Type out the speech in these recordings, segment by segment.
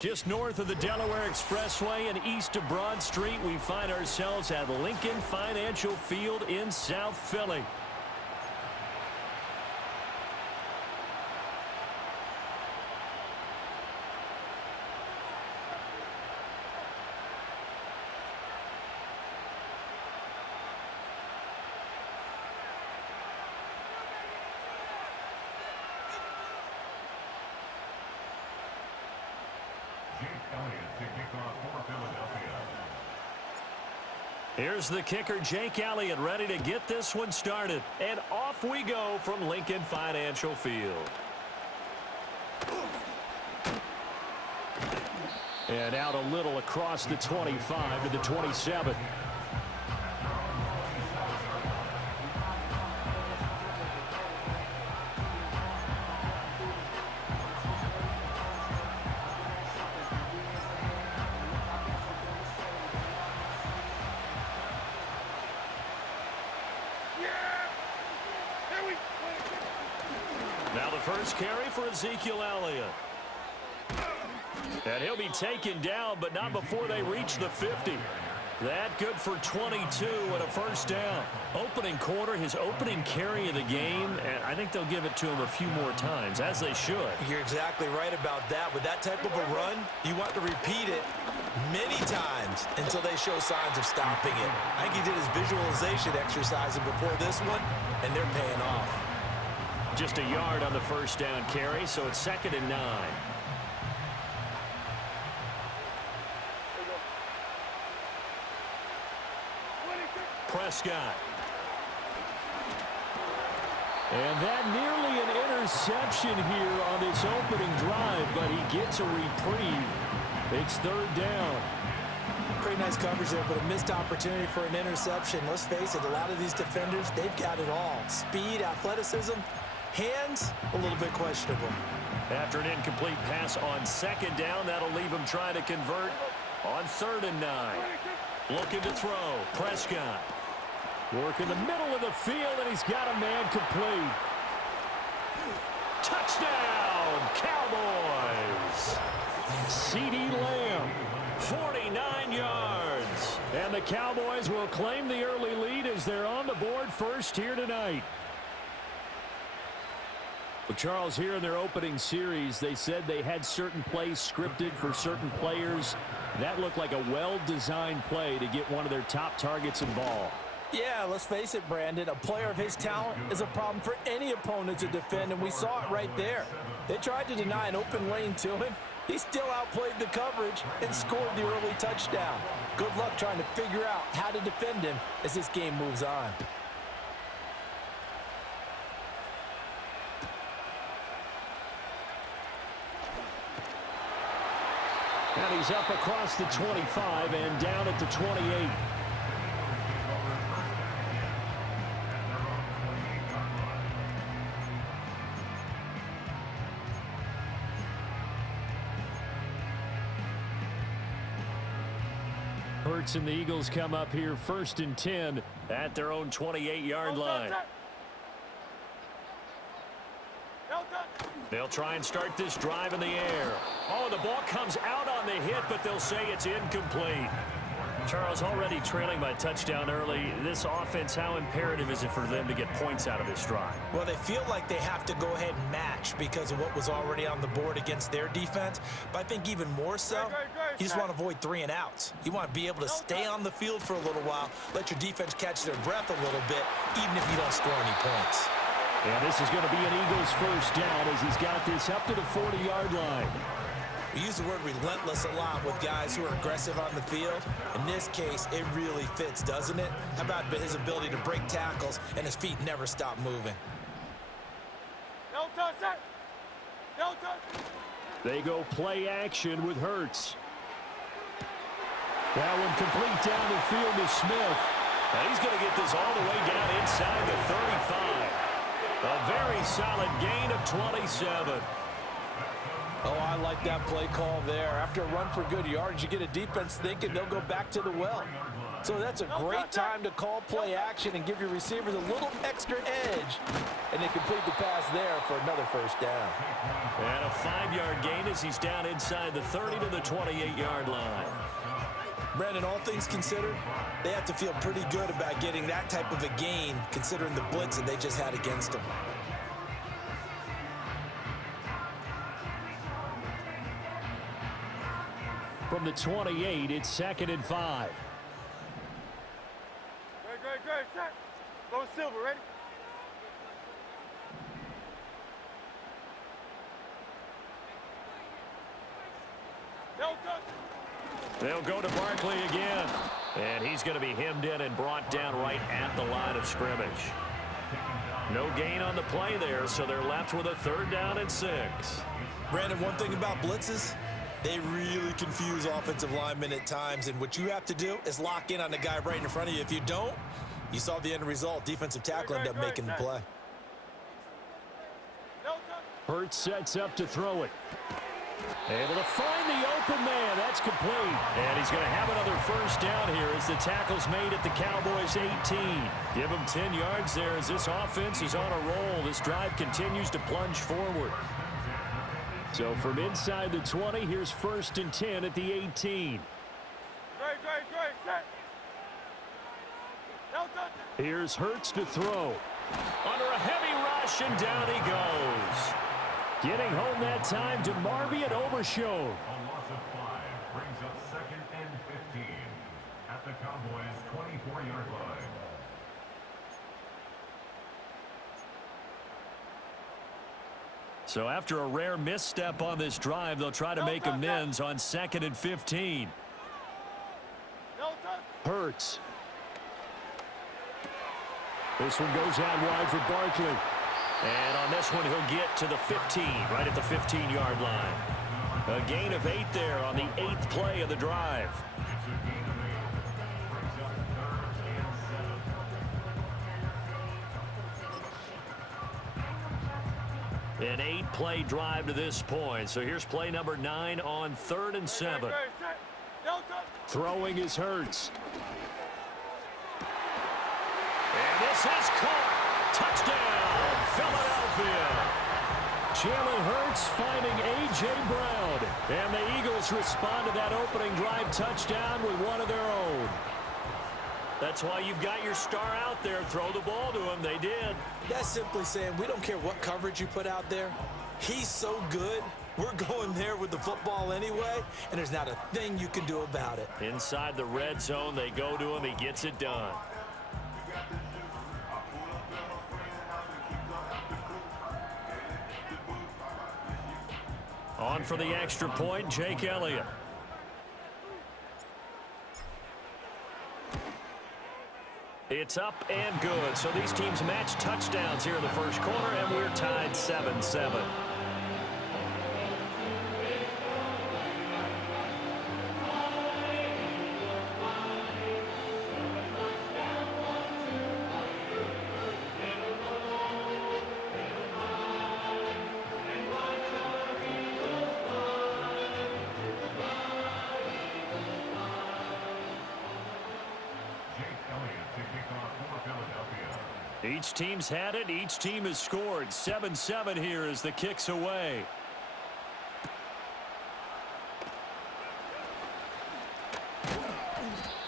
Just north of the Delaware Expressway and east of Broad Street, we find ourselves at Lincoln Financial Field in South Philly. Here's the kicker, Jake Elliott, ready to get this one started. And off we go from Lincoln Financial Field. And out a little across the 25 to the 27. Now the first carry for Ezekiel Elliott. And he'll be taken down, but not before they reach the 50. That good for 22 and a first down. Opening quarter, his opening carry of the game, and I think they'll give it to him a few more times, as they should. You're exactly right about that. With that type of a run, you want to repeat it many times until they show signs of stopping it. I think he did his visualization exercises before this one, and they're paying off. Just a yard on the first down carry, so it's 2nd and 9. Prescott. And that nearly an interception here on this opening drive, but he gets a reprieve. It's 3rd down. Pretty nice coverage there, but a missed opportunity for an interception. Let's face it, a lot of these defenders, they've got it all. Speed, athleticism, hands, a little bit questionable. After an incomplete pass on 2nd down, that'll leave him trying to convert on 3rd and 9. Looking to throw, Prescott. Work in the middle of the field, and he's got a man complete. Touchdown, Cowboys! CeeDee Lamb, 49 yards. And the Cowboys will claim the early lead as they're on the board first here tonight. Well, Charles, here in their opening series, they said they had certain plays scripted for certain players. That looked like a well-designed play to get one of their top targets involved. Yeah, let's face it, Brandon. A player of his talent is a problem for any opponent to defend, and we saw it right there. They tried to deny an open lane to him. He still outplayed the coverage and scored the early touchdown. Good luck trying to figure out how to defend him as this game moves on. And he's up across the 25 and down at the 28. Hurts and the Eagles come up here 1st and 10 at their own 28-yard line. They'll try and start this drive in the air. Oh, the ball comes out on the hit, but they'll say it's incomplete. Charles, already trailing by touchdown early. This offense, how imperative is it for them to get points out of this drive? Well, they feel like they have to go ahead and match because of what was already on the board against their defense. But I think even more so, you just want to avoid 3 and outs. You want to be able to stay on the field for a little while, let your defense catch their breath a little bit, even if you don't score any points. And this is going to be an Eagles first down as he's got this up to the 40-yard line. We use the word relentless a lot with guys who are aggressive on the field. In this case, it really fits, doesn't it? How about his ability to break tackles and his feet never stop moving? They go play action with Hurts. That one complete down the field to Smith. And he's going to get this all the way down inside the 35. A very solid gain of 27. Oh, I like that play call there. After a run for good yards, you get a defense thinking they'll go back to the well. So that's a great time to call play action and give your receivers a little extra edge. And they complete the pass there for another first down. And a 5-yard gain as he's down inside the 30 to the 28-yard line. Brandon, all things considered, they have to feel pretty good about getting that type of a gain considering the blitz that they just had against them. From the 28, it's 2nd and 5. Great, set. Go Silver, ready? They'll go to Barkley again. And he's going to be hemmed in and brought down right at the line of scrimmage. No gain on the play there, so they're left with a 3rd down and 6. Brandon, one thing about blitzes, they really confuse offensive linemen at times, and what you have to do is lock in on the guy right in front of you. If you don't, you saw the end result. Defensive tackle ended up making the play. Hurts sets up to throw it. Able to find the open man. That's complete. And he's going to have another first down here as the tackle's made at the Cowboys 18. Give him 10 yards there as this offense is on a roll. This drive continues to plunge forward. So from inside the 20, here's 1st and 10 at the 18. Great, set. Here's Hurts to throw. Under a heavy rush, and down he goes. Getting home that time to Marvin Overshown. A loss of 5 brings up 2nd and 15 at the Cowboys' 24-yard line. So after a rare misstep on this drive, they'll try to make amends on 2nd and 15. Hurts. This one goes out wide for Barkley. And on this one, he'll get to the 15, right at the 15-yard line. A gain of 8 there on the 8th play of the drive. An 8-play drive to this point. So here's play number 9 on 3rd and 7. Throwing is Hurts. And this is caught. Touchdown, Philadelphia. Jalen Hurts finding A.J. Brown. And the Eagles respond to that opening drive touchdown with one of their own. That's why you've got your star out there. Throw the ball to him. They did. That's simply saying we don't care what coverage you put out there. He's so good. We're going there with the football anyway, and there's not a thing you can do about it. Inside the red zone, they go to him. He gets it done. On for the extra point, Jake Elliott. It's up and good. So these teams match touchdowns here in the first quarter, and we're tied 7-7. Each team's had it. Each team has scored. 7-7 here as the kick's away.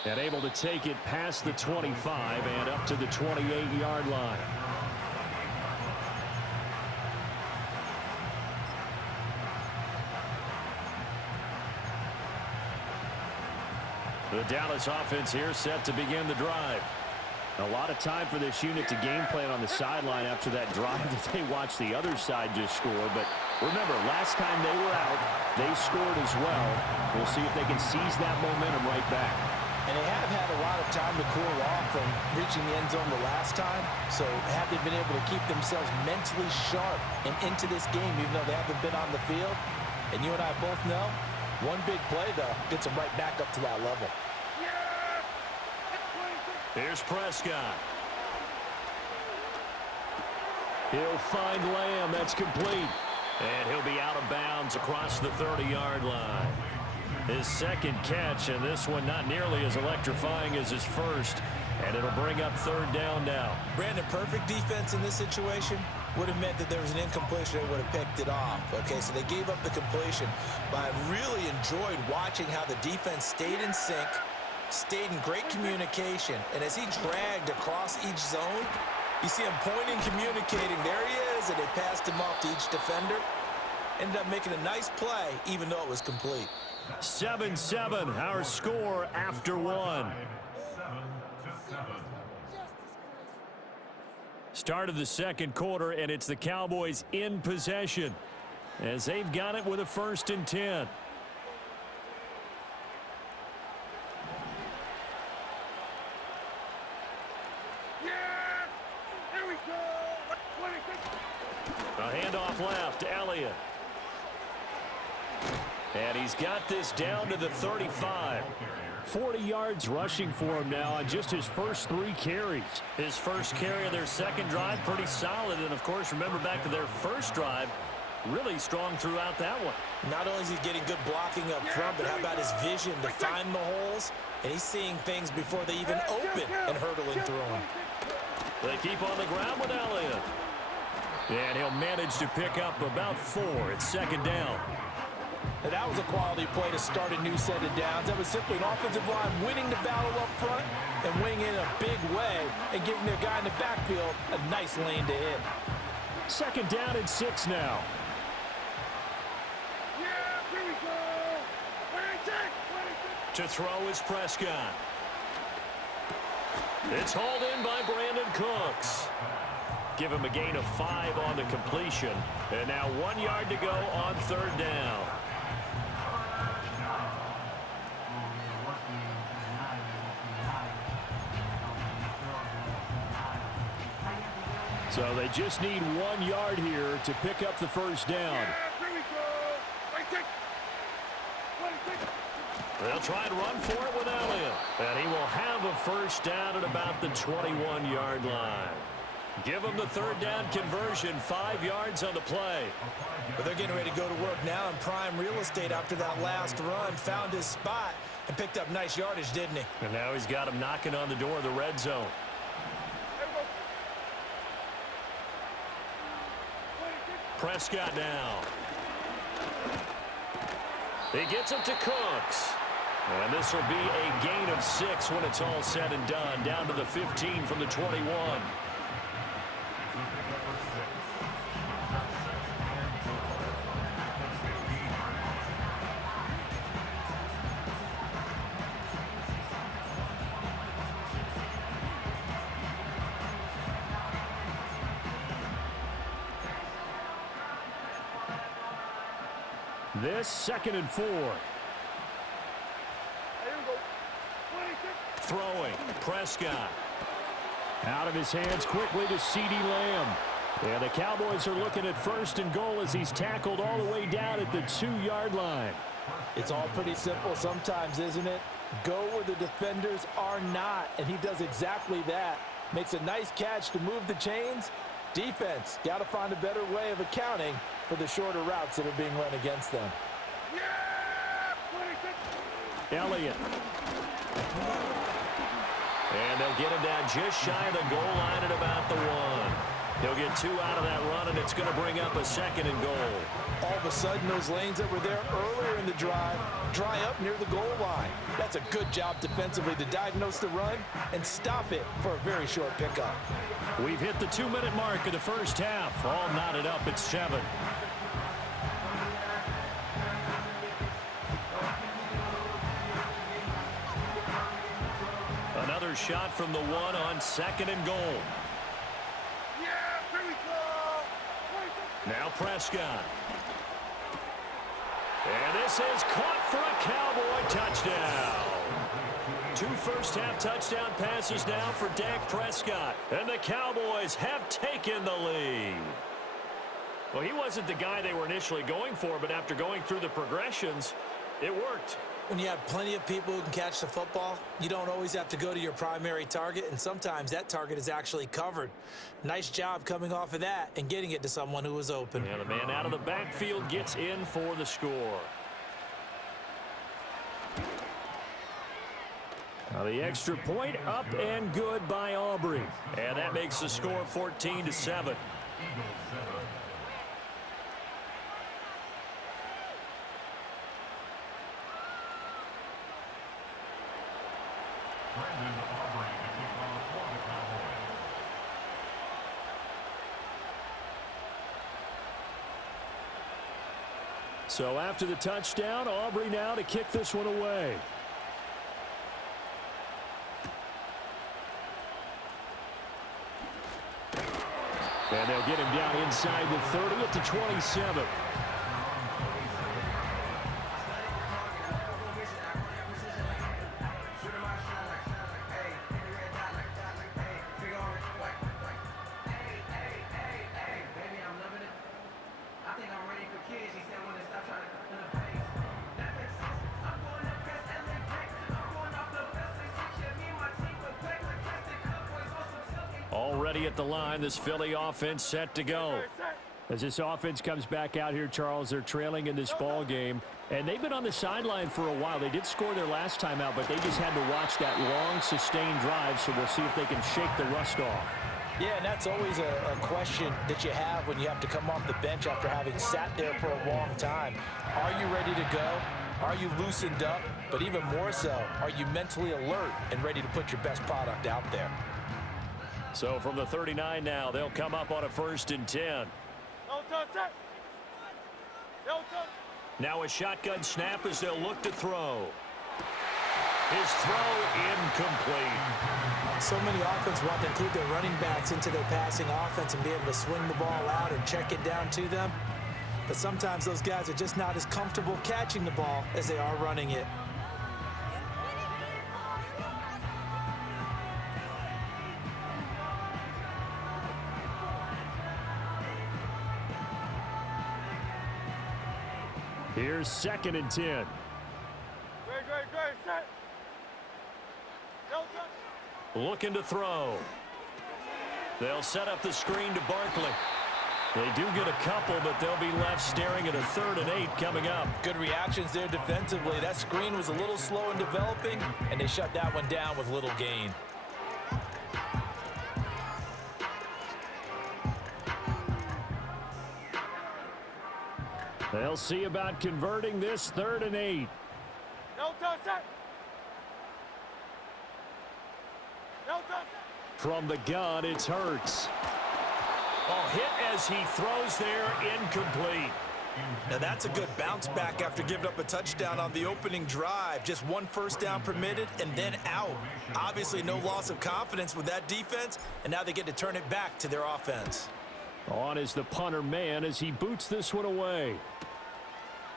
And able to take it past the 25 and up to the 28-yard line. The Dallas offense here set to begin the drive. A lot of time for this unit to game plan on the sideline after that drive that they watched the other side just score. But remember, last time they were out, they scored as well. We'll see if they can seize that momentum right back. And they have had a lot of time to cool off from reaching the end zone the last time. So have they been able to keep themselves mentally sharp and into this game, even though they haven't been on the field? And you and I both know, one big play, though, gets them right back up to that level. Here's Prescott. He'll find Lamb. That's complete. And he'll be out of bounds across the 30-yard line. His second catch, and this one not nearly as electrifying as his first. And it'll bring up third down now. Brandon, perfect defense in this situation would have meant that there was an incompletion. They would have picked it off. Okay, so they gave up the completion. But I really enjoyed watching how the defense stayed in sync, stayed in great communication. And as he dragged across each zone, you see him pointing, communicating. There he is, and they passed him off to each defender. Ended up making a nice play, even though it was complete. 7-7, our score after one. Start of the second quarter, and it's the Cowboys in possession as they've got it with a 1st and 10. Yeah! Here we go! A handoff left, Elliott. And he's got this down to the 35. 40 yards rushing for him now on just his first 3 carries. His first carry of their second drive, pretty solid. And, of course, remember back to their first drive, really strong throughout that one. Not only is he getting good blocking up front, but how about his vision to find the holes? And he's seeing things before they even open and hurtling through them. They keep on the ground with Elliott. And he'll manage to pick up about 4. It's second down. And that was a quality play to start a new set of downs. That was simply an offensive line winning the battle up front and winning in a big way and giving their guy in the backfield a nice lane to hit. Second down and 6 now. Yeah, here we go! 26! To throw is Prescott. It's hauled in by Brandon Cooks. Give him a gain of 5 on the completion. And now 1 yard to go on third down. So they just need 1 yard here to pick up the first down. Yeah, here we go! 26! 26! They'll try and run for it with Elliott. And he will have a first down at about the 21-yard line. Give them the third down conversion, 5 yards on the play. But they're getting ready to go to work now in prime real estate after that last run. Found his spot and picked up nice yardage, didn't he? And now he's got him knocking on the door of the red zone. Prescott now. He gets it to Cooks. And this will be a gain of 6 when it's all said and done. Down to the 15 from the 21. This 2nd and 4. Throwing, Prescott. Out of his hands quickly to CeeDee Lamb. And the Cowboys are looking at 1st and goal as he's tackled all the way down at the 2-yard line. It's all pretty simple sometimes, isn't it? Go where the defenders are not, and he does exactly that. Makes a nice catch to move the chains. Defense, got to find a better way of accounting for the shorter routes that are being run against them. Elliott. And they'll get him down just shy of the goal line at about the 1. He'll get 2 out of that run, and it's going to bring up a 2nd and goal. All of a sudden, those lanes that were there earlier in the drive dry up near the goal line. That's a good job defensively to diagnose the run and stop it for a very short pickup. We've hit the 2-minute mark of the first half. All knotted up at 7. Another shot from the 1 on 2nd and goal. Yeah, here we go! Now Prescott. And this is caught for a Cowboy touchdown. 2 first-half touchdown passes now for Dak Prescott. And the Cowboys have taken the lead. Well, he wasn't the guy they were initially going for, but after going through the progressions, it worked. When you have plenty of people who can catch the football, you don't always have to go to your primary target, and sometimes that target is actually covered. Nice job coming off of that and getting it to someone who was open. And the man out of the backfield gets in for the score. The extra point up and good by Aubrey. And that makes the score 14-7. So after the touchdown, Aubrey now to kick this one away. And they'll get him down inside the 30 at the 27. Already at the line, this Philly offense set to go. As this offense comes back out here, Charles, they're trailing in this ball game, and they've been on the sideline for a while. They did score their last time out, but they just had to watch that long, sustained drive, so we'll see if they can shake the rust off. Yeah, and that's always a question that you have when you have to come off the bench after having sat there for a long time. Are you ready to go? Are you loosened up? But even more so, are you mentally alert and ready to put your best product out there? So from the 39 now, they'll come up on a 1st and 10. Now a shotgun snap as they'll look to throw. His throw incomplete. So many offenses want to include their running backs into their passing offense and be able to swing the ball out or check it down to them. But sometimes those guys are just not as comfortable catching the ball as they are running it. Here's 2nd and 10. Looking to throw. They'll set up the screen to Barkley. They do get a couple, but they'll be left staring at a 3rd and 8 coming up. Good reactions there defensively. That screen was a little slow in developing, and they shut that one down with little gain. They'll see about converting this 3rd and 8. From the gun, it's Hurts. Oh, hit as he throws there, incomplete. Now that's a good bounce back after giving up a touchdown on the opening drive. Just 1 first down permitted and then out. Obviously no loss of confidence with that defense, and now they get to turn it back to their offense. On is the punter man as he boots this one away.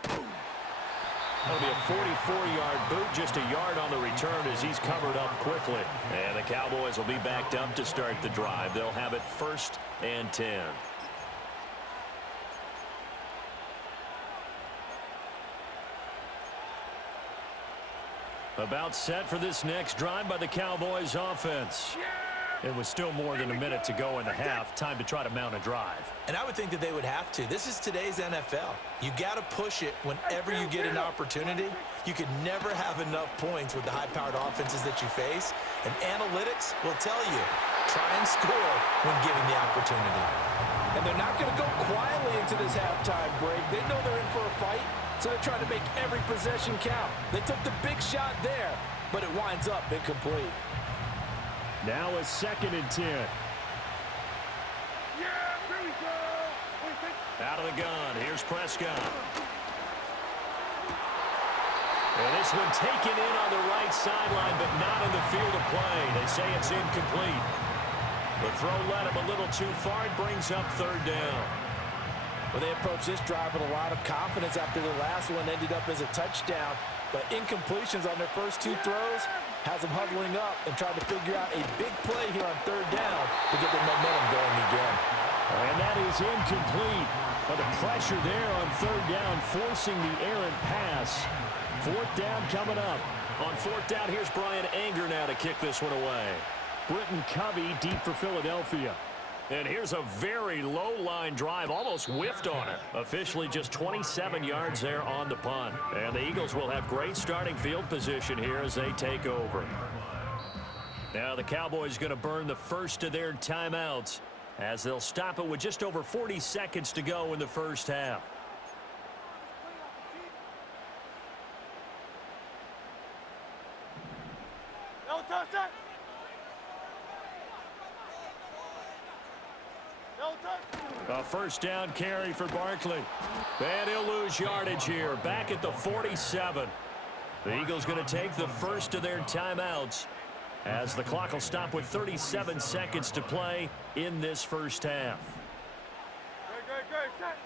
That'll be a 44-yard boot, just a yard on the return as he's covered up quickly. And the Cowboys will be backed up to start the drive. They'll have it 1st and 10. About set for this next drive by the Cowboys offense. It was still more than a minute to go in the half. Time to try to mount a drive. And I would think that they would have to. This is today's NFL. You got to push it whenever you get an opportunity. You could never have enough points with the high-powered offenses that you face. And analytics will tell you, try and score when given the opportunity. And they're not going to go quietly into this halftime break. They know they're in for a fight, so they're trying to make every possession count. They took the big shot there, but it winds up incomplete. Now a 2nd and 10. Out of the gun. Here's Prescott. And this one taken in on the right sideline, but not in the field of play. They say it's incomplete. The throw led him a little too far. It brings up 3rd down. Well, they approached this drive with a lot of confidence after the last one ended up as a touchdown. But incompletions on their first 2 throws has them huddling up and trying to figure out a big play here on 3rd down to get their momentum going again. And that is incomplete. But the pressure there on 3rd down, forcing the errant pass. 4th down coming up. On 4th down, here's Brian Anger now to kick this one away. Britton Covey deep for Philadelphia. And here's a very low-line drive, almost whiffed on it. Officially just 27 yards there on the punt. And the Eagles will have great starting field position here as they take over. Now the Cowboys going to burn the first of their timeouts as they'll stop it with just over 40 seconds to go in the first half. No touch that. No touch. A first down carry for Barkley. And he'll lose yardage here. Back at the 47. The Eagles going to take the first of their timeouts as the clock will stop with 37 seconds to play in this first half. Good. Set.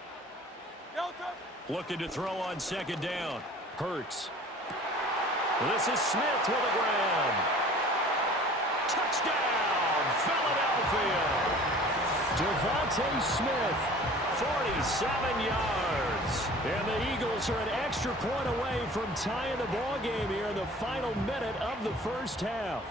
No touch. Looking to throw on second down. Hurts. This is Smith with a grab. Touchdown, Philadelphia. Devontae Smith, 47 yards. And the Eagles are an extra point away from tying the ball game here in the final minute of the first half.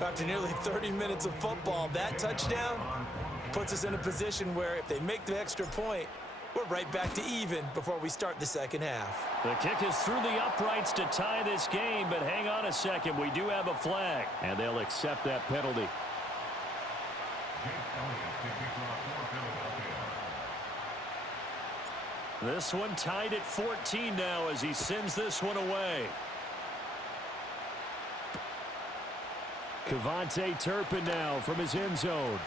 After nearly 30 minutes of football, that touchdown puts us in a position where if they make the extra point, we're right back to even before we start the second half. The kick is through the uprights to tie this game, but hang on a second. We do have a flag, and they'll accept that penalty. This one tied at 14 now as he sends this one away. Kevontae Turpin now from his end zone.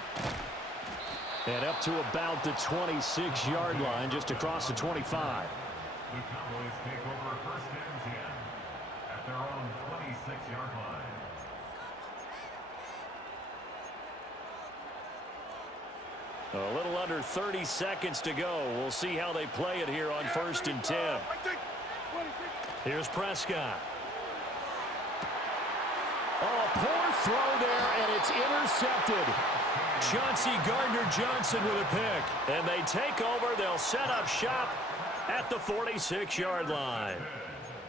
And up to about the 26-yard line, just across the 25. The Cowboys take over first and 10 at their own 26-yard line. A little under 30 seconds to go. We'll see how they play it here on first and 10. Here's Prescott. Oh, a poor throw there, and it's intercepted. Chauncey Gardner-Johnson with a pick. And they take over. They'll set up shop at the 46-yard line.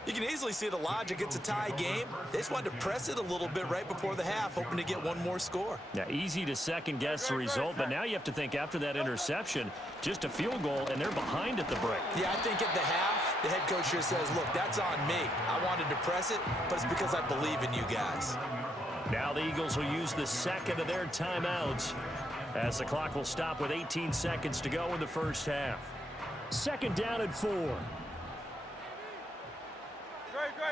You can easily see the logic. It's a tie game. They just wanted to press it a little bit right before the half, hoping to get one more score. Yeah, easy to second-guess the result, but now you have to think after that interception, just a field goal, and they're behind at the break. Yeah, I think at the half, the head coach just says, look, that's on me. I wanted to press it, but it's because I believe in you guys. Now the Eagles will use the second of their timeouts as the clock will stop with 18 seconds to go in the first half. Second down and 4.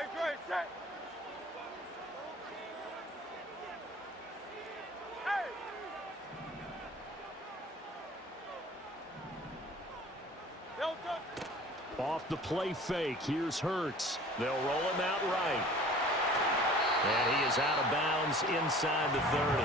Great. Set. Hey. No touch. Off the play fake, here's Hurts. They'll roll him out right. And he is out of bounds inside the 30.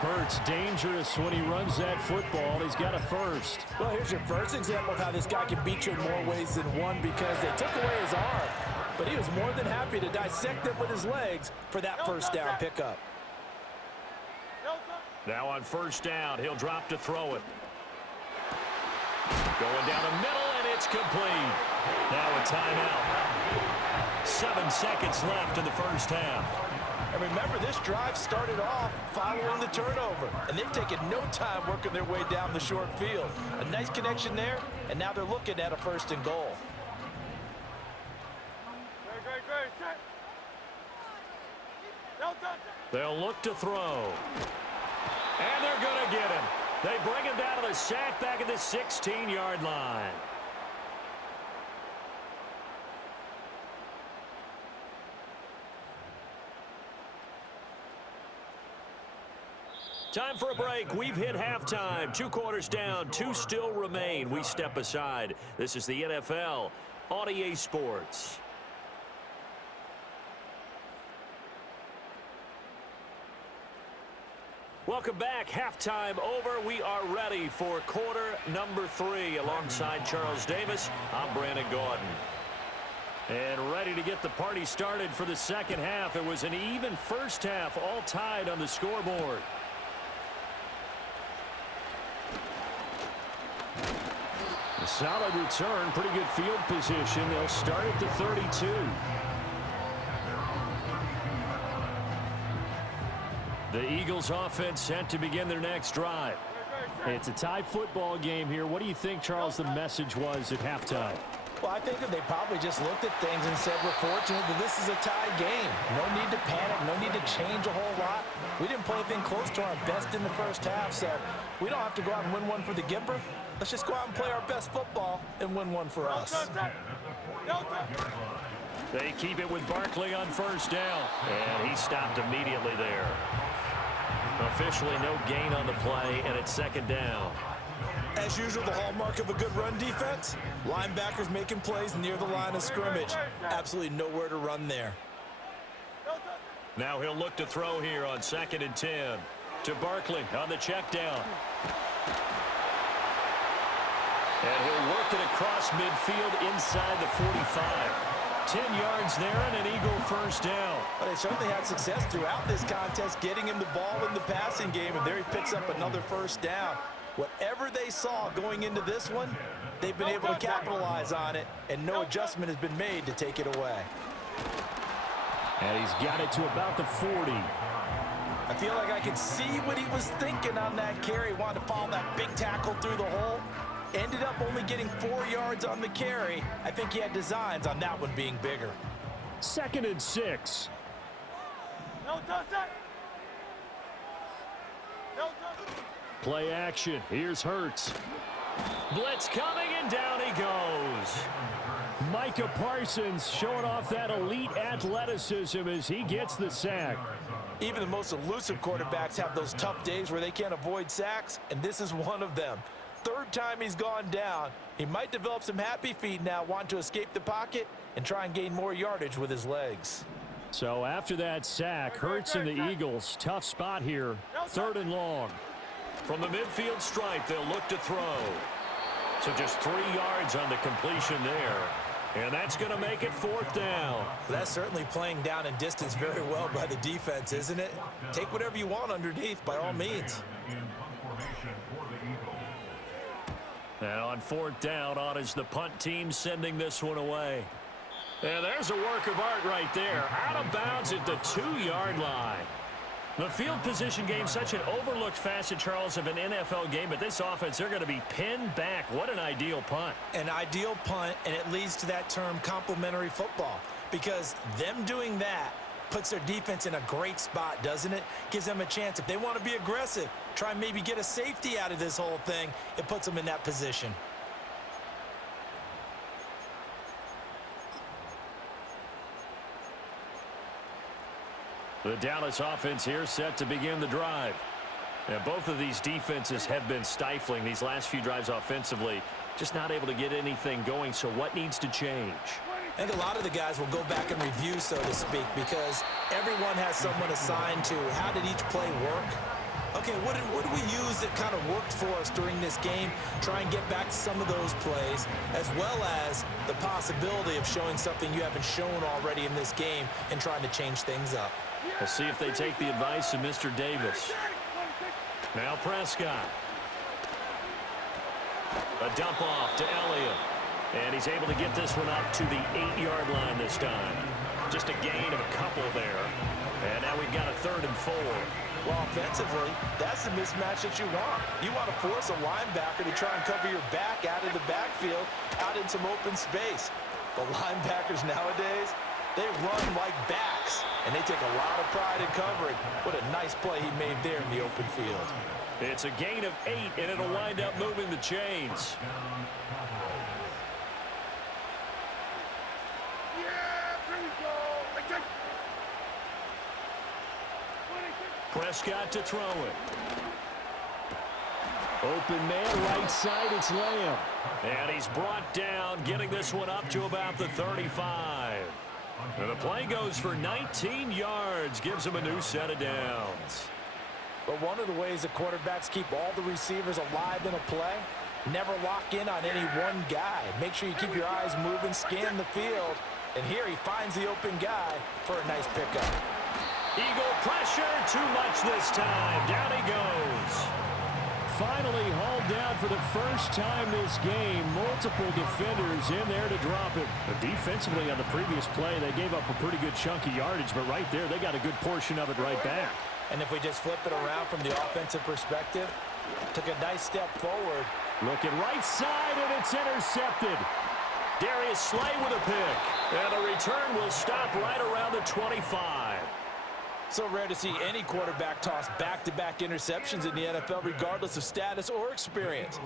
Hurts dangerous when he runs that football. He's got a first. Well, here's your first example of how this guy can beat you in more ways than one because they took away his arm. But he was more than happy to dissect it with his legs for that first down pickup. Now on first down, he'll drop to throw it. Going down the middle, and it's complete. Now a timeout. 7 seconds left in the first half. And remember, this drive started off following the turnover. And they've taken no time working their way down the short field. A nice connection there, and now they're looking at a first and goal. Great. Set. No touch. They'll look to throw. And they're going to get him. They bring him down to the sack back at the 16-yard line. Time for a break. We've hit halftime. 2 quarters down. 2 still remain. We step aside. This is the NFL on EA Sports. Welcome back. Halftime over. We are ready for quarter number 3. Alongside Charles Davis, I'm Brandon Gordon. And ready to get the party started for the second half. It was an even first half, all tied on the scoreboard. A solid return, pretty good field position. They'll start at the 32. The Eagles offense set to begin their next drive. It's a tie football game here. What do you think, Charles, the message was at halftime? Well, I think that they probably just looked at things and said, we're fortunate that this is a tie game. No need to panic, no need to change a whole lot. We didn't play anything close to our best in the first half, so we don't have to go out and win one for the Gipper. Let's just go out and play our best football and win one for us. They keep it with Barkley on first down, and he stopped immediately there. Officially no gain on the play, and it's second down. As usual, the hallmark of a good run defense, linebackers making plays near the line of scrimmage. Absolutely nowhere to run there. Now he'll look to throw here on 2nd and 10. To Barkley on the check down. And he'll work it across midfield inside the 45. 10 yards there and an Eagle first down. But they certainly had success throughout this contest, getting him the ball in the passing game, and there he picks up another first down. Whatever they saw going into this one, they've been able to capitalize on it, and no adjustment has been made to take it away. And he's got it to about the 40. I feel like I could see what he was thinking on that carry. Wanted to follow that big tackle through the hole. Ended up only getting 4 yards on the carry. I think he had designs on that one being bigger. 2nd and 6. Play action. Here's Hurts. Blitz coming, and down he goes. Micah Parsons showing off that elite athleticism as he gets the sack. Even the most elusive quarterbacks have those tough days where they can't avoid sacks, and this is one of them. 3rd time he's gone down. He might develop some happy feet now, want to escape the pocket and try and gain more yardage with his legs. So after that sack, Hurts and the Eagles, tough spot here, 3rd and long. From the midfield stripe, they'll look to throw. So just 3 yards on the completion there. And that's going to make it 4th down. That's certainly playing down in distance very well by the defense, isn't it? Take whatever you want underneath, by all means. And on 4th down, on is the punt team sending this one away. And there's a work of art right there. Out of bounds at the 2-yard line. The field position game, such an overlooked facet, Charles, of an NFL game. But this offense, they're going to be pinned back. What an ideal punt. An ideal punt, and it leads to that term complementary football. Because them doing that puts their defense in a great spot, doesn't it? Gives them a chance. If they want to be aggressive, try and maybe get a safety out of this whole thing, it puts them in that position. The Dallas offense here set to begin the drive. And both of these defenses have been stifling these last few drives offensively. Just not able to get anything going, so what needs to change? I think a lot of the guys will go back and review, so to speak, because everyone has someone assigned to how did each play work. Okay, what did we use that kind of worked for us during this game? Try and get back to some of those plays, as well as the possibility of showing something you haven't shown already in this game and trying to change things up. We'll see if they take the advice of Mr. Davis. Now Prescott. A dump off to Elliott. And he's able to get this one up to the 8-yard line this time. Just a gain of a couple there. And now we've got a 3rd and 4. Well, offensively, that's the mismatch that you want. You want to force a linebacker to try and cover your back out of the backfield, out in some open space. The linebackers nowadays, they run like backs, and they take a lot of pride in covering. What a nice play he made there in the open field. It's a gain of 8, and it'll wind up moving the chains. Prescott to throw it. Open man, right side, it's Lamb. And he's brought down, getting this one up to about the 35. And the play goes for 19 yards, gives him a new set of downs. But one of the ways the quarterbacks keep all the receivers alive in a play, never lock in on any one guy. Make sure you keep your eyes moving, scan the field. And here he finds the open guy for a nice pickup. Eagle pressure, too much this time. Down he goes. Finally hauled down for the first time this game. Multiple defenders in there to drop him. But defensively on the previous play, they gave up a pretty good chunk of yardage, but right there, they got a good portion of it right back. And if we just flip it around from the offensive perspective, took a nice step forward. Looking right side, and it's intercepted. Darius Slay with a pick. And the return will stop right around the 25. So rare to see any quarterback toss back-to-back interceptions in the NFL, regardless of status or experience.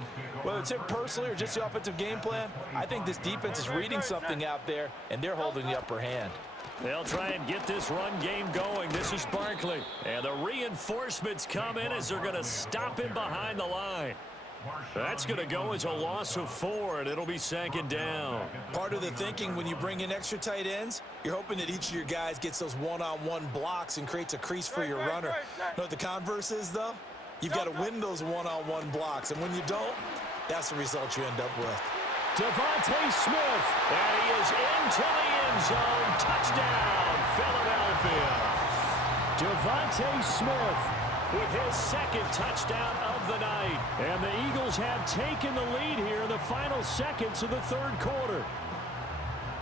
Whether it's him personally or just the offensive game plan, I think this defense is reading something out there, and they're holding the upper hand. They'll try and get this run game going. This is Barkley. And the reinforcements come in as they're going to stop him behind the line. That's going to go as a loss of 4, and it'll be 2nd down. Part of the thinking when you bring in extra tight ends, you're hoping that each of your guys gets those one-on-one blocks and creates a crease for your runner. You know what the converse is, though? You've got to win those one-on-one blocks, and when you don't, that's the result you end up with. Devontae Smith, and he is into the end zone. Touchdown, Philadelphia. Devontae Smith with his 2nd touchdown of the night. And the Eagles have taken the lead here in the final seconds of the 3rd quarter.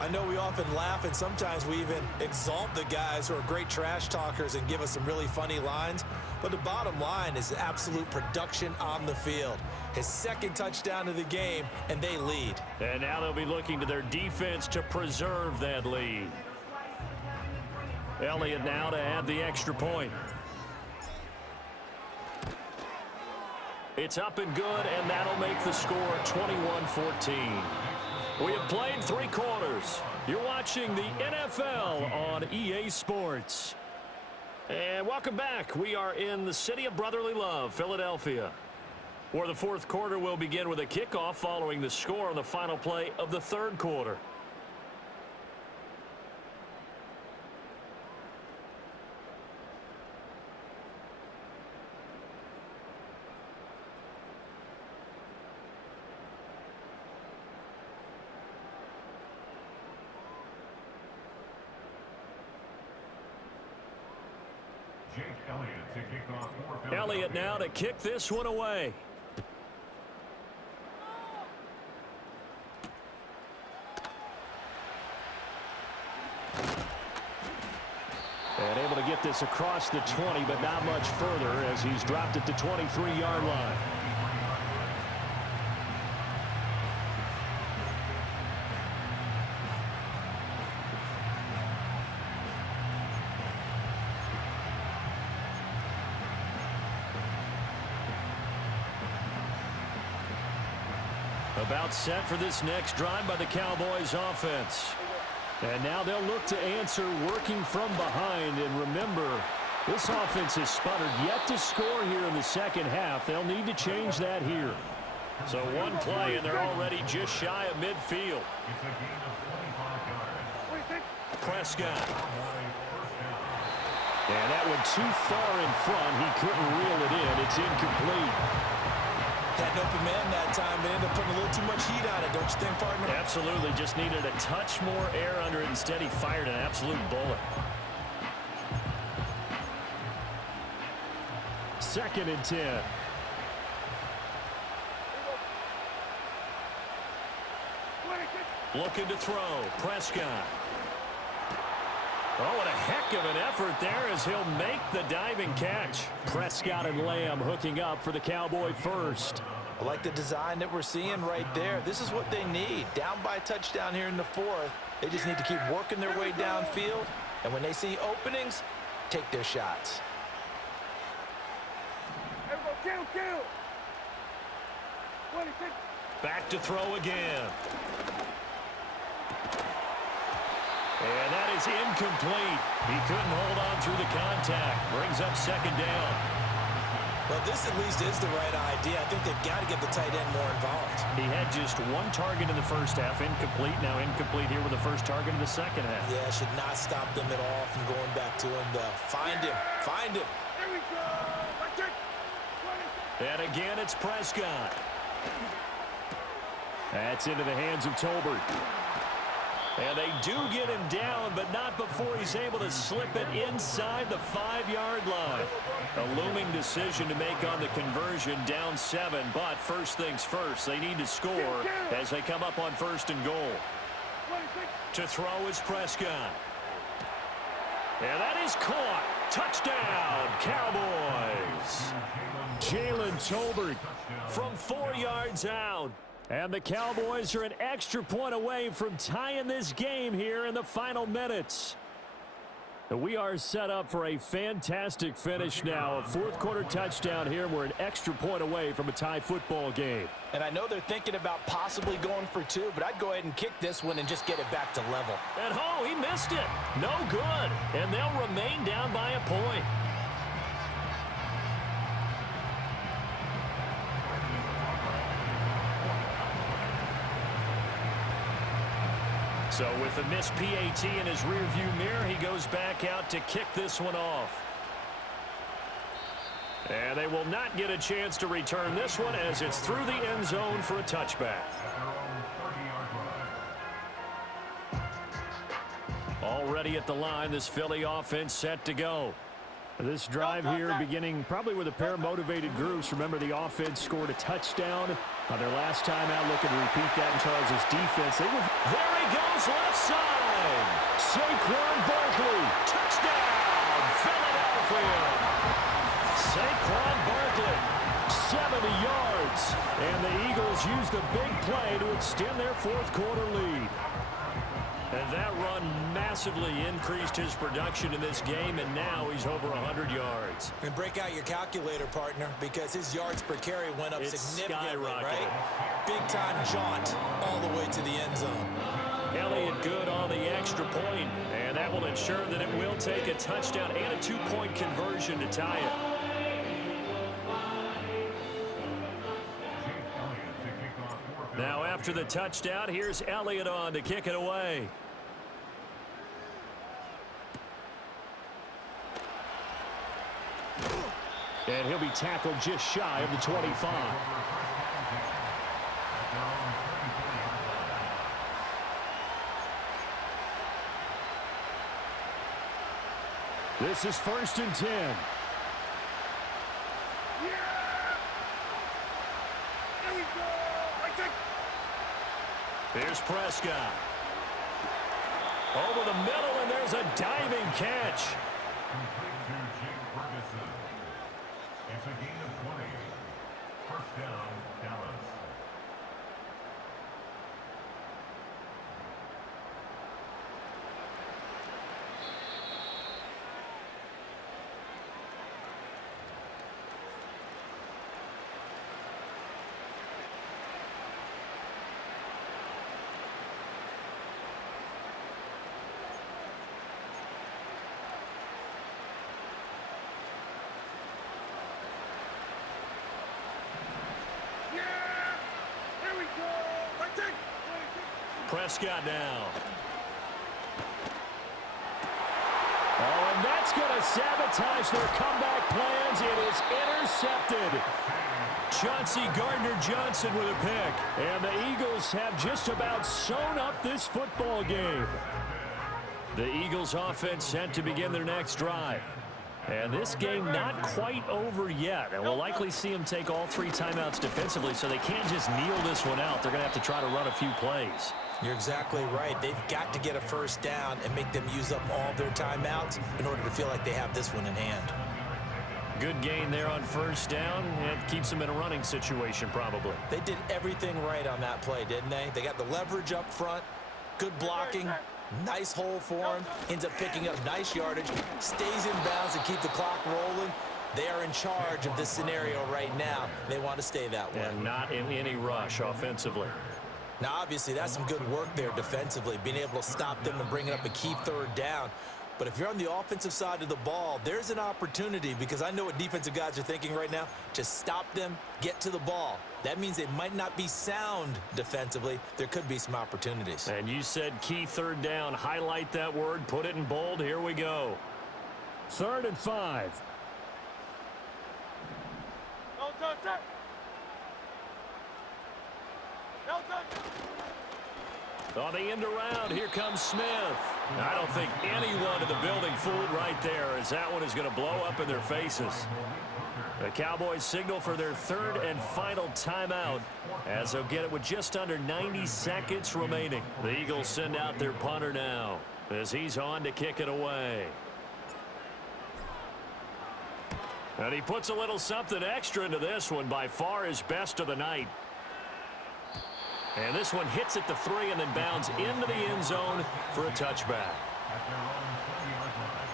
I know we often laugh, and sometimes we even exalt the guys who are great trash talkers and give us some really funny lines. But the bottom line is absolute production on the field. His 2nd touchdown of the game, and they lead. And now they'll be looking to their defense to preserve that lead. Elliott now to add the extra point. It's up and good, and that'll make the score 21-14. We have played 3 quarters. You're watching the NFL on EA Sports. And welcome back. We are in the city of brotherly love, Philadelphia, where the 4th quarter will begin with a kickoff following the score on the final play of the 3rd quarter. Elliott now to kick this one away. And able to get this across the 20, but not much further as he's dropped it to 23-yard line. About set for this next drive by the Cowboys offense. And now they'll look to answer working from behind. And remember, this offense has sputtered yet to score here in the 2nd half. They'll need to change that here. So one play, and they're already just shy of midfield. Prescott. And that one too far in front. He couldn't reel it in. It's incomplete. Had an open man that time, but ended up putting a little too much heat on it, don't you think, partner? Absolutely. Just needed a touch more air under it. Instead, he fired an absolute bullet. 2nd and 10. Looking to throw. Prescott. Oh, what a heck of an effort there as he'll make the diving catch. Prescott and Lamb hooking up for the Cowboy first. I like the design that we're seeing right there. This is what they need. Down by a touchdown here in the 4th. They just need to keep working their way downfield. And when they see openings, take their shots. Back to throw again. And that is incomplete. He couldn't hold on through the contact. Brings up 2nd down. Well, this at least is the right idea. I think they've got to get the tight end more involved. He had just 1 target in the 1st half. Incomplete. Now incomplete here with the 1st target in the 2nd half. Yeah, should not stop them at all from going back to him, though. Find him. Find him. There we go. And again, it's Prescott. That's into the hands of Tolbert. And they do get him down, but not before he's able to slip it inside the 5-yard line. A looming decision to make on the conversion, down 7. But first things first, they need to score as they come up on 1st and goal. To throw is Prescott. And that is caught. Touchdown, Cowboys. Jalen Tolbert from 4 yards out. And the Cowboys are an extra point away from tying this game here in the final minutes. We are set up for a fantastic finish now. A fourth-quarter touchdown here. We're an extra point away from a tie football game. And I know they're thinking about possibly going for two, but I'd go ahead and kick this one and just get it back to level. And he missed it. No good. And they'll remain down by a point. So with the missed PAT in his rearview mirror, he goes back out to kick this one off. And they will not get a chance to return this one as it's through the end zone for a touchback. Already at the line, this Philly offense set to go. This drive here beginning probably with a pair of motivated groups. Remember, the offense scored a touchdown on their last time out, looking to repeat that in Charles' defense. There he goes, left side. Saquon Barkley, touchdown, Philadelphia. Saquon Barkley, 70 yards. And the Eagles use the big play to extend their fourth-quarter lead. And that run massively increased his production in this game, and now he's over 100 yards. And break out your calculator, partner, because his yards per carry went up significantly, right? Big-time jaunt all the way to the end zone. Elliott good on the extra point, and that will ensure that it will take a touchdown and a two-point conversion to tie it. Now after the touchdown, here's Elliott on to kick it away. And he'll be tackled just shy of the 25. This is 1st and 10. Here's Prescott. Over the middle, and there's a diving catch. It's a gain of 20. First down, Dallas. Prescott now. Oh, and that's going to sabotage their comeback plans. It is intercepted. Chauncey Gardner-Johnson with a pick. And the Eagles have just about sewn up this football game. The Eagles offense set to begin their next drive. And this game not quite over yet. And we'll likely see them take all three timeouts defensively, so they can't just kneel this one out. They're going to have to try to run a few plays. You're exactly right. They've got to get a first down and make them use up all their timeouts in order to feel like they have this one in hand. Good gain there on first down. It keeps them in a running situation probably. They did everything right on that play, didn't they? They got the leverage up front, good blocking, nice hole for him, ends up picking up nice yardage, stays in bounds and keep the clock rolling. They are in charge of this scenario right now. They want to stay that way. And not in any rush offensively. Now, obviously, that's some good work there defensively, being able to stop them and bringing up a key third down. But if you're on the offensive side of the ball, there's an opportunity, because I know what defensive guys are thinking right now. Just stop them, get to the ball. That means they might not be sound defensively. There could be some opportunities. And you said key third down. Highlight that word. Put it in bold. Here we go. 3rd and 5. On the end around, here comes Smith. I don't think anyone in the building fooled right there, as that one is going to blow up in their faces. The Cowboys signal for their 3rd and final timeout, as they'll get it with just under 90 seconds remaining. The Eagles send out their punter now, as he's on to kick it away. And he puts a little something extra into this one, by far his best of the night. And this one hits at the 3 and then bounds into the end zone for a touchback. At their own 20-yard line.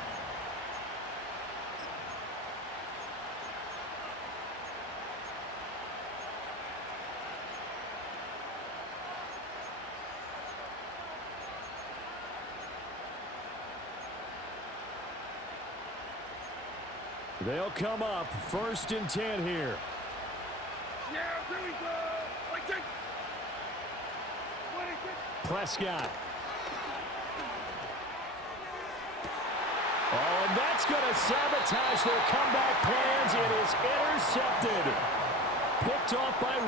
They'll come up 1st and 10 here. Yeah, here we go. I take. What is it? Prescott. Oh, and that's going to sabotage their comeback plans. It is intercepted. Picked off by...